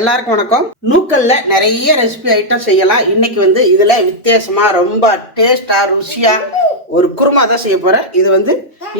எல்லாருக்கும் வணக்கம். நூக்கல்ல நிறைய ரெசிபி ஐட்டம் செய்யலாம். இன்னைக்கு வந்து இதுல வித்தியாசமா ரொம்ப டேஸ்டா ருசியா ஒரு குருமா தான் செய்ய போறேன். இது வந்து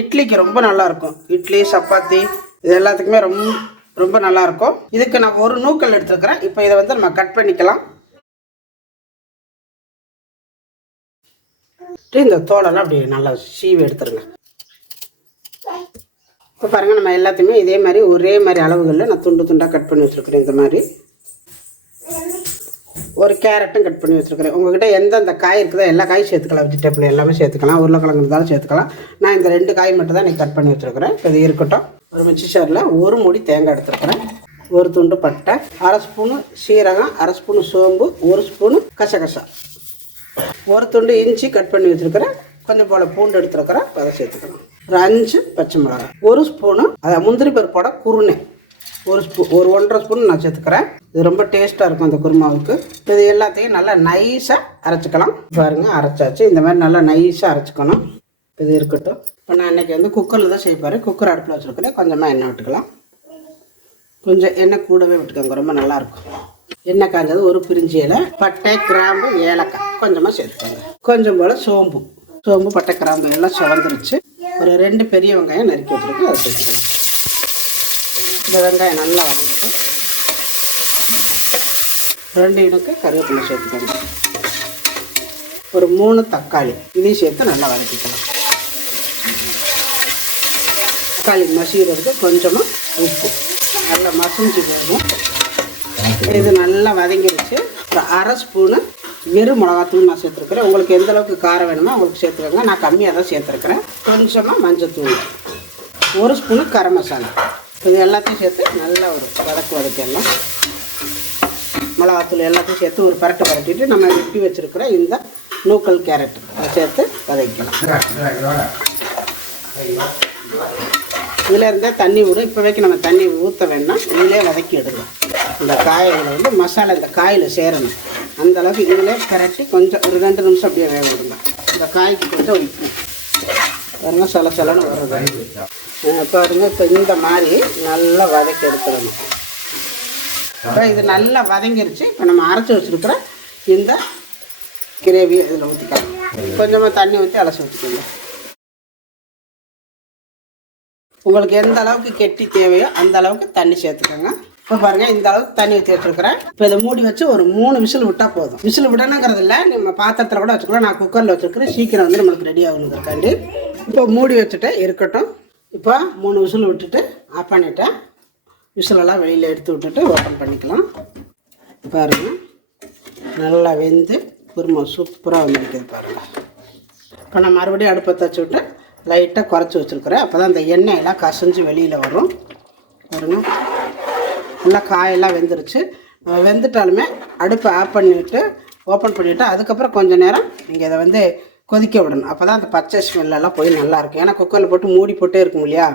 இட்லிக்கு ரொம்ப நல்லா இருக்கும். இட்லி சப்பாத்தி இது எல்லாத்துக்குமே ரொம்ப ரொம்ப நல்லா இருக்கும். இதுக்கு நான் ஒரு நூக்கல் எடுத்துருக்கிறேன். இப்போ இதை வந்து நம்ம கட் பண்ணிக்கலாம். இந்த தோலெல்லாம் அப்படி நல்லா சீவி எடுத்துருங்க. இப்போ பாருங்கள் நம்ம எல்லாத்தையுமே இதே மாதிரி ஒரே மாதிரி அளவுகளில் நான் துண்டு துண்டாக கட் பண்ணி வச்சுருக்கிறேன் இந்த மாதிரி. ஒரு கேரட்டும் கட் பண்ணி வச்சுருக்கிறேன். உங்ககிட்ட எந்தெந்த காய் இருக்குதோ எல்லா காயும் சேர்த்துக்கலாம். வெஜிடபிள் எல்லாமே சேர்த்துக்கலாம். உருளைக்கிழங்கு இருந்தாலும் சேர்த்துக்கலாம். நான் இந்த ரெண்டு காய் மட்டும் தான் நீங்கள் கட் பண்ணி வச்சுருக்கிறேன். இப்போ இது இருக்கட்டும். ஒரு மிக்சி ஒரு முடி தேங்காய் எடுத்துருக்குறேன். ஒரு துண்டு பட்டை அரை ஸ்பூனு சீரகம் அரை ஸ்பூனு சோம்பு ஒரு ஸ்பூனு கசகசா. ஒரு துண்டு இஞ்சி கட் பண்ணி வச்சுருக்கிறேன். கொஞ்சம் போல் பூண்டு எடுத்துருக்கிறேன். அதை சேர்த்துக்கலாம். ஒரு அஞ்சு பச்சை மிளகாய் ஒரு ஸ்பூனு அதை முந்திரி பருப்போட குருணை. ஒரு ஸ்பூ ஒரு ஒன்றரை ஸ்பூன் நான் சேர்த்துக்கிறேன். இது ரொம்ப டேஸ்ட்டாக இருக்கும் அந்த குருமாவுக்கு. இது எல்லாத்தையும் நல்லா நைஸாக அரைச்சிக்கலாம். பாருங்க அரைச்சாச்சு. இந்த மாதிரி நல்லா நைஸாக அரைச்சிக்கணும். இது இருக்கட்டும். இப்போ நான் இன்னைக்கு வந்து குக்கரில் தான் செய்ப்பாரு குக்கர் அடுப்பில் வச்சுருக்கிறேன். கொஞ்சமாக எண்ணெய் விட்டுக்கலாம். கொஞ்சம் எண்ணெய் கூடவே விட்டுக்கோங்க. ரொம்ப நல்லாயிருக்கும் எண்ணெய் காஞ்சது ஒரு பிரிஞ்சி இலை பட்டை கிராம்பு ஏலக்காய். கொஞ்சமாக சேர்த்துக்கோங்க. கொஞ்சம் போல் சோம்பு. சோம்பு பட்டை கிராம்பு எல்லாம் சுவந்துருச்சு. ஒரு ரெண்டு பெரிய வெங்காயம் நறுக்கி வச்சுருக்கோம் அதை சேர்த்துக்கலாம். இந்த வெங்காயம் நல்லா வதங்கட்டும் ரெண்டு இனுக்கு கருவேப்பிலை சேர்த்துக்கணும் ஒரு மூணு தக்காளி இதையும் சேர்த்து நல்லா வதக்கிக்கலாம். தக்காளி மசிகிறதுக்கு கொஞ்சமாக உப்பு. நல்லா மசிஞ்சு போகும். இது நல்லா வதங்கிடுச்சு ஒரு அரை ஸ்பூனு வெறும் மிளகாத்தூள் நான் சேர்த்துருக்குறேன். உங்களுக்கு எந்த அளவுக்கு காரம் வேணுமோ உங்களுக்கு சேர்த்துக்கோங்க. நான் கம்மியாக தான் சேர்த்துருக்குறேன். கொஞ்சமாக மஞ்சத்தூள். ஒரு ஸ்பூனு கரம் மசாலா. இது எல்லாத்தையும் சேர்த்து நல்லா ஒரு வதக்கு வதக்கிடலாம். மிளகாத்தூள் எல்லாத்தையும் சேர்த்து ஒரு பரட்டு பரட்டிட்டு நம்ம வெட்டி வச்சுருக்கிற இந்த நூக்கல் கேரட் அதை சேர்த்து வதக்கிக்கலாம். இதில் இருந்தால் தண்ணி விடும் இப்போதைக்கு நம்ம தண்ணி ஊற்ற வேண்டாம். இதிலே வதக்கி எடுக்கலாம். இந்த காயில் வந்து மசாலா இந்த காயில் சேரணும். அந்த அளவுக்கு இதிலே பிரட்டி கொஞ்சம் ஒரு ரெண்டு நிமிஷம் அப்படியே வேக விடுங்க இந்த காய்க்கு கொஞ்சம் உப்பு. பாருங்க சில சிலன்னு வர்றது பாருங்க இப்போ இந்த மாதிரி நல்லா வதக்கி எடுத்துடணும். இப்போ இது நல்லா வதங்கிருச்சு. இப்போ நம்ம அரைச்சி வச்சுருக்கிற இந்த கிரேவியை இதில் ஊற்றிக்கலாம் கொஞ்சமாக தண்ணி ஊற்றி அலசி ஊற்றிக்கோங்க உங்களுக்கு எந்த அளவுக்கு கெட்டி தேவையோ அந்த அளவுக்கு தண்ணி சேர்த்துக்கோங்க. இப்போ பாருங்க இந்த அளவுக்கு தண்ணி ஊற்றி வச்சிருக்கிறேன். இப்போ இதை மூடி வச்சு ஒரு மூணு விசில் விட்டால் போதும். விசில் விடணுங்கிறது இல்லை நம்ம பாத்திரத்தில் கூட வச்சுக்கலாம். நான் குக்கரில் வச்சுருக்கிறேன். சீக்கிரம் வந்து நம்மளுக்கு ரெடி ஆகணுங்கிறக்காண்டி இப்போ மூடி வச்சுட்டு இருக்கட்டும். இப்போ மூணு விசில் விட்டுட்டு ஆஃப் பண்ணிட்டேன். விசிலெல்லாம் வெளியில் எடுத்து விட்டுட்டு ஓப்பன் பண்ணிக்கலாம். பாருங்க. நல்லா வெந்து குருமா சூப்பராக வந்துருக்குது பாருங்கள் இப்போ நான் மறுபடியும் அடுப்பை தச்சு விட்டு லைட்டாக குறைச்சி வச்சுருக்குறேன். அப்போ தான் அந்த எண்ணெயெல்லாம் கசஞ்சு வெளியில் வரும். பாருங்கள் நல்லா காயெல்லாம் வெந்துருச்சு. வெந்துட்டாலுமே அடுப்பை ஆஃப் பண்ணிவிட்டு ஓப்பன் பண்ணிவிட்டு அதுக்கப்புறம் கொஞ்சம் நேரம் நீங்கள் இதை வந்து கொதிக்க விடணும். அப்போ தான் அந்த பச்சை ஸ்மெல்லெல்லாம் போய் நல்லாயிருக்கும் ஏன்னா குக்கரில் போட்டு மூடி போட்டே இருக்கும் இல்லையா?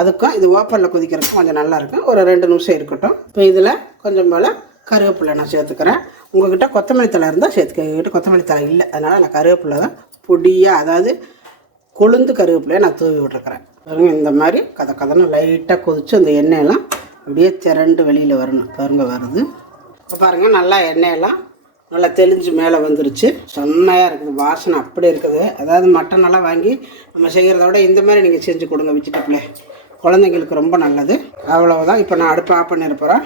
அதுக்கும் இது ஓப்பனில் கொதிக்கிறதுக்கும் கொஞ்சம் நல்லாயிருக்கும் ஒரு ரெண்டு நிமிஷம் இருக்கட்டும். இப்போ இதில் கொஞ்சம் போல் கருவேப்பிலை நான் சேர்த்துக்கிறேன். உங்கள்கிட்ட கொத்தமல்லி தழை இருந்தால் சேர்த்துக்க. எங்ககிட்ட கொத்தமல்லி தழை இல்லை. அதனால் நான் கருவேப்பிலை தான் பொடியாக அதாவது கொழுந்து கருவேப்பிலையை நான் தூவி விட்டுருக்குறேன். இந்த மாதிரி கதை கதன்னு லைட்டாக கொதித்து அந்த எண்ணெயெல்லாம் அப்படியே திரண்டு வெளியில் வரணும். பாருங்க வருது. இப்போ பாருங்கள் நல்லா எண்ணெயெல்லாம் நல்லா தெளிஞ்சு மேலே வந்துருச்சு. செம்மையாக இருக்குது. வாசனை அப்படி இருக்குது. அதாவது மட்டன் எல்லாம் வாங்கி நம்ம செய்கிறத விட இந்த மாதிரி நீங்கள் செஞ்சு கொடுங்க வெஜிடபிளே குழந்தைங்களுக்கு ரொம்ப நல்லது. அவ்வளவுதான். இப்போ நான் அடுப்பு ஆஃப் பண்ணிட போகிறேன்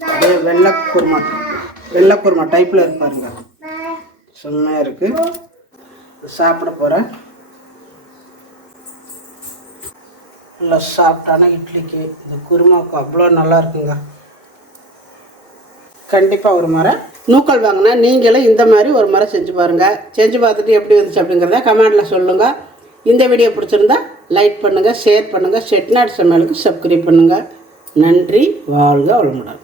அப்படியே வெள்ளை குருமா டைப்பில் இருப்பாருங்க செம்மையாக இருக்குது சாப்பிட போகிறேன் நல்லா சாஃப்டான இட்லிக்கு இந்த குருமாவுக்கு அவ்வளோ நல்லா இருக்குங்க கண்டிப்பாக ஒரு முறை. நூக்கல் வாங்கினா நீங்களும் இந்த மாதிரி ஒரு முறை செஞ்சு பாருங்கள் செஞ்சு பார்த்துட்டு எப்படி வந்துச்சு அப்படிங்கிறத கமெண்டில் சொல்லுங்கள் இந்த வீடியோ பிடிச்சிருந்தா லைக் பண்ணுங்கள் ஷேர் பண்ணுங்கள் செட்நாட் சமையலுக்கு சப்ஸ்கிரைப் பண்ணுங்கள் நன்றி வாழ்க வளமுடன்.